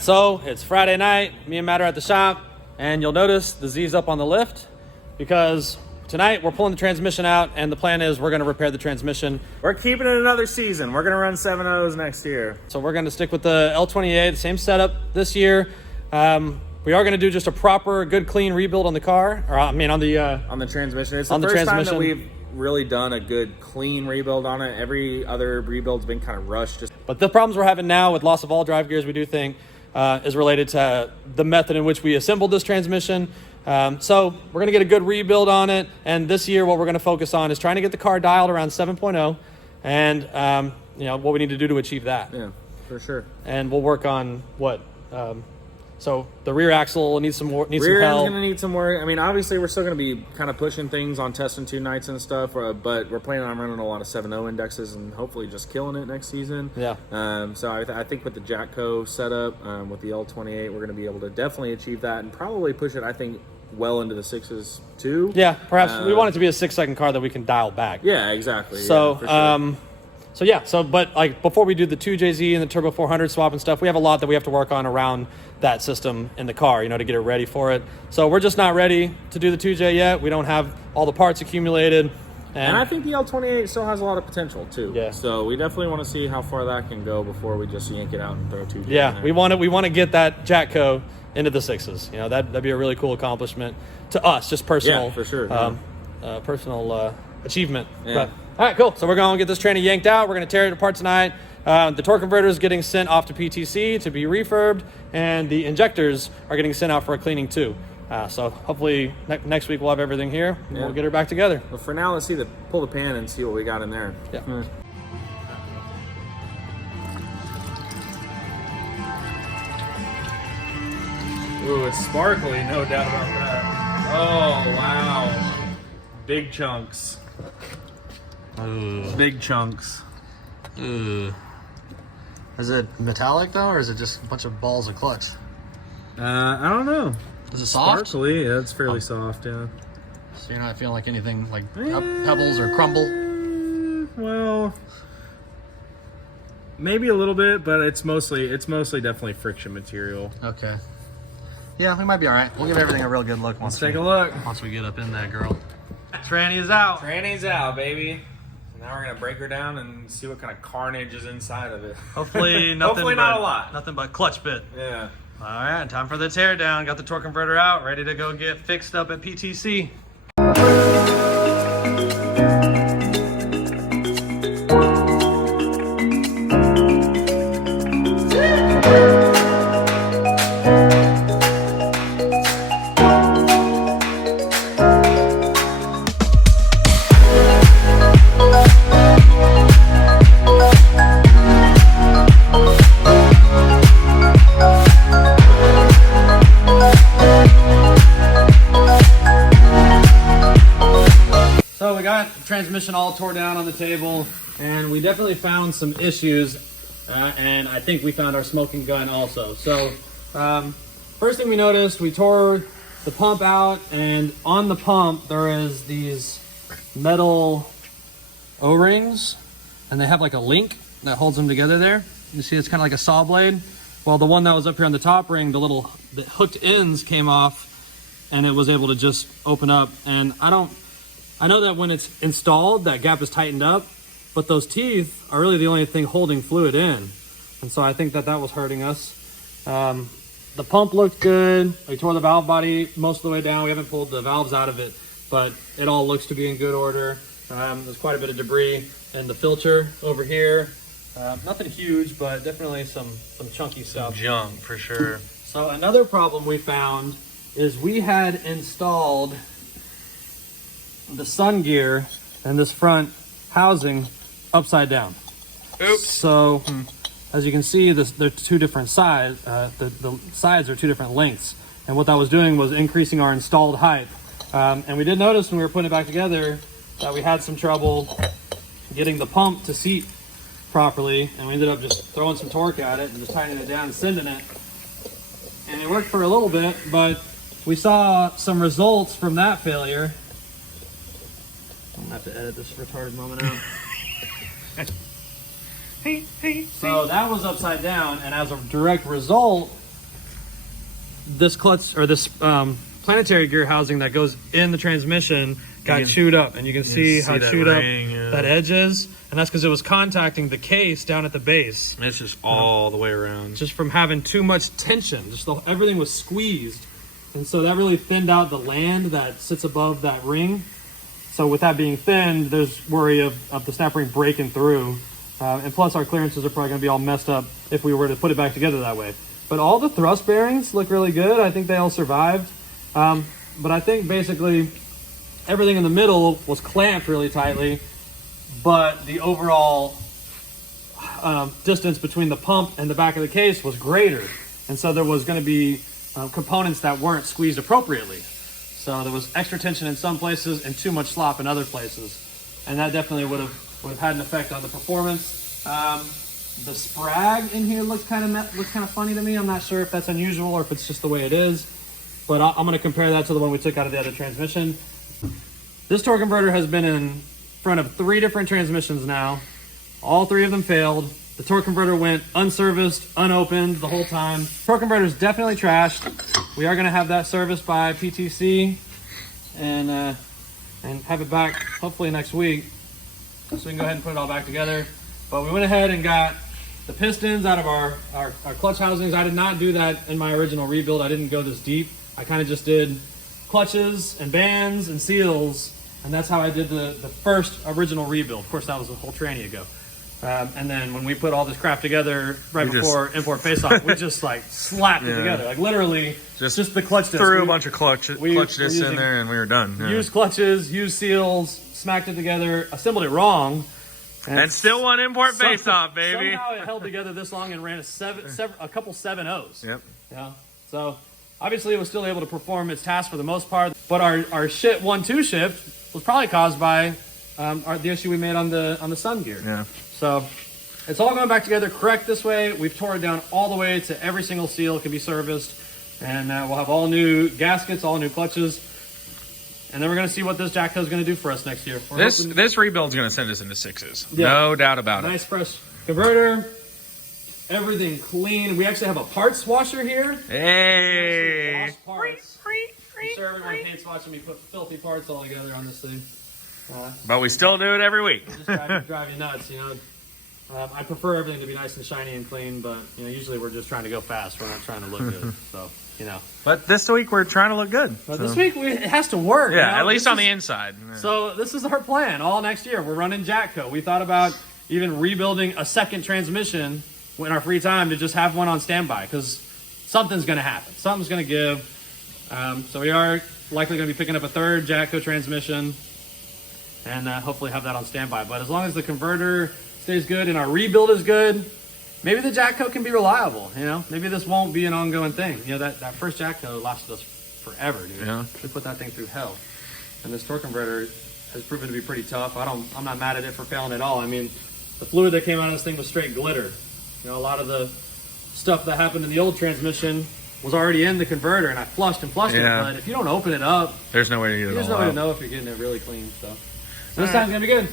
So it's Friday night, me and Matt are at the shop, and you'll notice the Z's up on the lift because tonight we're pulling the transmission out, and the plan is we're going to repair the transmission. We're keeping it another season. We're going to run 7.0s next year. So we're going to stick with the L28, the same setup this year. We are going to do just a proper, good, clean rebuild on the car, or on the transmission. It's on the the first time transmission. that we've really done a good, clean rebuild on it. Every other rebuild's been kind of rushed. But the problems we're having now with loss of all drive gears, we do think, is related to the method in which we assembled this transmission. So we're going to get a good rebuild on it. And this year, what we're going to focus on is trying to get the car dialed around 7.0 and, what we need to do to achieve that. Yeah, for sure. And we'll work on so the rear axle needs some Rear help. end's going to need some work. I mean, obviously, we're still going to be kind of pushing things on testing 2 nights and stuff, but we're planning on running a lot of 7.0 indexes and hopefully just killing it next season. Yeah. So I think with the Jatco setup, with the L28, we're going to be able to definitely achieve that and probably push it, I think, well into the 6s too. Yeah, perhaps we want it to be a 6-second car that we can dial back. Yeah, exactly. So, yeah, for sure. but like before we do the 2JZ and the Turbo 400 swap and stuff, we have a lot that we have to work on around that system in the car, to get it ready for it. So we're just not ready to do the 2J yet. We don't have all the parts accumulated. And I think the L28 still has a lot of potential too. Yeah. So we definitely want to see how far that can go before we just yank it out and throw 2J. Yeah, we want to get that Jatco into the 6s. That'd be a really cool accomplishment to us, just personal. Yeah, for sure. Personal achievement. Yeah. But, all right, cool. So we're going to get this tranny yanked out. We're going to tear it apart tonight. The torque converter is getting sent off to PTC to be refurbed, and the injectors are getting sent out for a cleaning too. So hopefully next week we'll have everything here, and we'll get her back together. But for now, let's pull the pan and see what we got in there. Yeah. Ooh, it's sparkly, no doubt about that. Oh, wow. Big chunks. Big chunks. Is it metallic though, or is it just a bunch of balls of clutch? I don't know. Is it soft? Sparkly, yeah, it's fairly soft, yeah. So you're not feeling like anything like pebbles or crumble? Well, maybe a little bit, but it's mostly definitely friction material. Okay. Yeah, we might be all right. We'll give everything a real good look Let's take a look. once we get up in that girl. Tranny is out. Tranny's out, baby. Now we're gonna break her down and see what kind of carnage is inside of it. Hopefully nothing. Hopefully not a lot. Nothing but clutch bit. Yeah. All right, time for the teardown. Got the torque converter out, ready to go get fixed up at PTC. So we got the transmission all tore down on the table, and we definitely found some issues, and I think we found our smoking gun also. So first thing we noticed, we tore the pump out, and on the pump there is these metal O-rings, and they have like a link that holds them together there. You see it's kind of like a saw blade. Well, the one that was up here on the top ring, the hooked ends came off, and it was able to just open up. And I know that when it's installed, that gap is tightened up, but those teeth are really the only thing holding fluid in. And so I think that was hurting us. The pump looked good. We tore the valve body most of the way down. We haven't pulled the valves out of it, but it all looks to be in good order. There's quite a bit of debris in the filter over here. Nothing huge, but definitely some chunky stuff. Junk for sure. So another problem we found is we had installed the sun gear and this front housing upside down. Oops. So as you can see, they're two different sides. The sides are two different lengths, and what that was doing was increasing our installed height. And we did notice when we were putting it back together that we had some trouble getting the pump to seat properly, and we ended up just throwing some torque at it and just tightening it down and sending it. And it worked for a little bit, but we saw some results from that failure. I'm gonna have to edit this retarded moment out. So that was upside down, and as a direct result, this clutch or this planetary gear housing that goes in the transmission got chewed up, and you can see how chewed up that edge is, and that's because it was contacting the case down at the base. And it's just all the way around. Just from having too much tension, everything was squeezed, and so that really thinned out the land that sits above that ring. So with that being thinned, there's worry of the snap ring breaking through, and plus our clearances are probably going to be all messed up if we were to put it back together that way. But all the thrust bearings look really good. I think they all survived, but I think basically everything in the middle was clamped really tightly, but the overall distance between the pump and the back of the case was greater. And so there was going to be components that weren't squeezed appropriately. So there was extra tension in some places and too much slop in other places. And that definitely would have had an effect on the performance. The sprag in here looks kind of funny to me. I'm not sure if that's unusual or if it's just the way it is. But I'm going to compare that to the one we took out of the other transmission. This torque converter has been in front of 3 different transmissions now. All 3 of them failed. The torque converter went unserviced, unopened the whole time. Torque converter is definitely trashed. We are going to have that serviced by PTC and have it back hopefully next week, so we can go ahead and put it all back together. But we went ahead and got the pistons out of our clutch housings. I did not do that in my original rebuild. I didn't go this deep. I kind of just did clutches and bands and seals, and that's how I did the first original rebuild. Of course, that was a whole tranny ago. And then when we put all this crap together before import face-off, we just like slapped it together. Like literally just the clutch disc. Threw a bunch of clutch discs in there and we were done. Yeah. Used clutches, used seals, smacked it together, assembled it wrong. And still won import face-off, baby. Somehow it held together this long and ran a couple 7.0s. Yep. Yeah. So obviously it was still able to perform its task for the most part. But our shit 1-2 shift was probably caused by the issue we made on the Sun gear. Yeah. So it's all going back together correct this way. We've tore it down all the way to every single seal can be serviced. And we'll have all new gaskets, all new clutches. And then we're going to see what this Jatco is going to do for us next year. This rebuild is going to send us into 6s. Yeah. No doubt about it. Nice fresh converter. Everything clean. We actually have a parts washer here. Hey. Wash parts. I'm sure everyone hates watching me put filthy parts all together on this thing. But we still do it every week. Just drive you nuts, you know. I prefer everything to be nice and shiny and clean, but you know, usually we're just trying to go fast. We're not trying to look good, so you know. But this week we're trying to look good. But this week it has to work. Yeah, you know? at least on the inside. So this is our plan. All next year we're running Jatco. We thought about even rebuilding a second transmission in our free time to just have one on standby because something's going to happen. Something's going to give. So we are likely going to be picking up a third Jatco transmission and hopefully have that on standby. But as long as the converter stays good and our rebuild is good, maybe the Jatco can be reliable. You know, maybe this won't be an ongoing thing. You know, that first Jatco lasted us forever, dude. Yeah. We put that thing through hell, and this torque converter has proven to be pretty tough. I'm not mad at it for failing at all. I mean, the fluid that came out of this thing was straight glitter. You know, a lot of the stuff that happened in the old transmission was already in the converter, and I flushed it. But if you don't open it up, there's no way to get it all there's no way out. to know if you're getting it really clean. So this time's gonna be good.